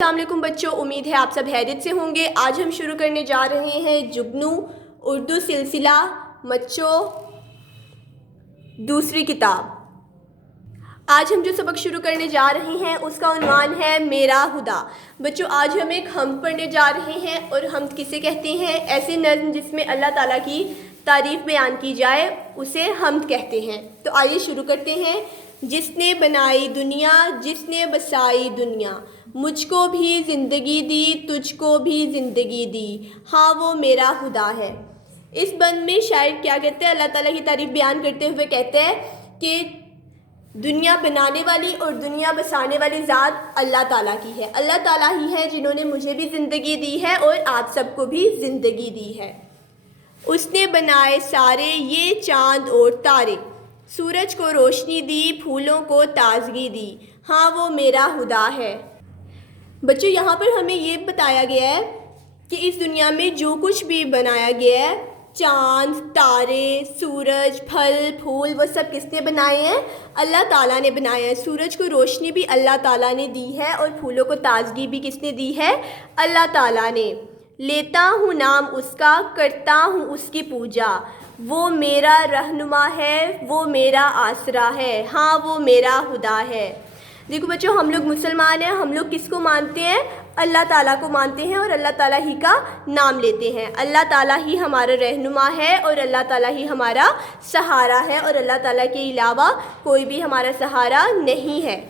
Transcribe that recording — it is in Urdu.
السلام علیکم بچوں، امید ہے آپ سب خیریت سے ہوں گے۔ آج ہم شروع کرنے جا رہے ہیں جگنو اردو سلسلہ مچو دوسری کتاب۔ آج ہم جو سبق شروع کرنے جا رہے ہیں اس کا عنوان ہے میرا خدا۔ بچوں آج ہم ایک حمد پڑھنے جا رہے ہیں، اور حمد کسے کہتے ہیں؟ ایسے نظم جس میں اللہ تعالیٰ کی تعریف بیان کی جائے اسے حمد کہتے ہیں۔ تو آئیے شروع کرتے ہیں۔ جس نے بنائی دنیا، جس نے بسائی دنیا، مجھ کو بھی زندگی دی، تجھ کو بھی زندگی دی، ہاں وہ میرا خدا ہے۔ اس بند میں شاعر کیا کہتے ہیں؟ اللہ تعالیٰ کی تعریف بیان کرتے ہوئے کہتے ہیں کہ دنیا بنانے والی اور دنیا بسانے والی ذات اللہ تعالیٰ کی ہے۔ اللہ تعالیٰ ہی ہے جنہوں نے مجھے بھی زندگی دی ہے اور آپ سب کو بھی زندگی دی ہے۔ اس نے بنائے سارے یہ چاند اور تارے، سورج کو روشنی دی، پھولوں کو تازگی دی، ہاں وہ میرا خدا ہے۔ بچوں یہاں پر ہمیں یہ بتایا گیا ہے کہ اس دنیا میں جو کچھ بھی بنایا گیا ہے، چاند، تارے، سورج، پھل، پھول، وہ سب کس نے بنائے ہیں؟ اللہ تعالیٰ نے بنایا ہے۔ سورج کو روشنی بھی اللہ تعالیٰ نے دی ہے، اور پھولوں کو تازگی بھی کس نے دی ہے؟ اللہ تعالیٰ نے۔ لیتا ہوں نام اس کا، کرتا ہوں اس کی پوجا، وہ میرا رہنما ہے، وہ میرا آسرا ہے، ہاں وہ میرا خدا ہے۔ دیکھو بچوں ہم لوگ مسلمان ہیں، ہم لوگ کس کو مانتے ہیں؟ اللہ تعالیٰ کو مانتے ہیں، اور اللہ تعالیٰ ہی کا نام لیتے ہیں۔ اللہ تعالیٰ ہی ہمارا رہنما ہے، اور اللہ تعالیٰ ہی ہمارا سہارا ہے، اور اللہ تعالیٰ کے علاوہ کوئی بھی ہمارا سہارا نہیں ہے۔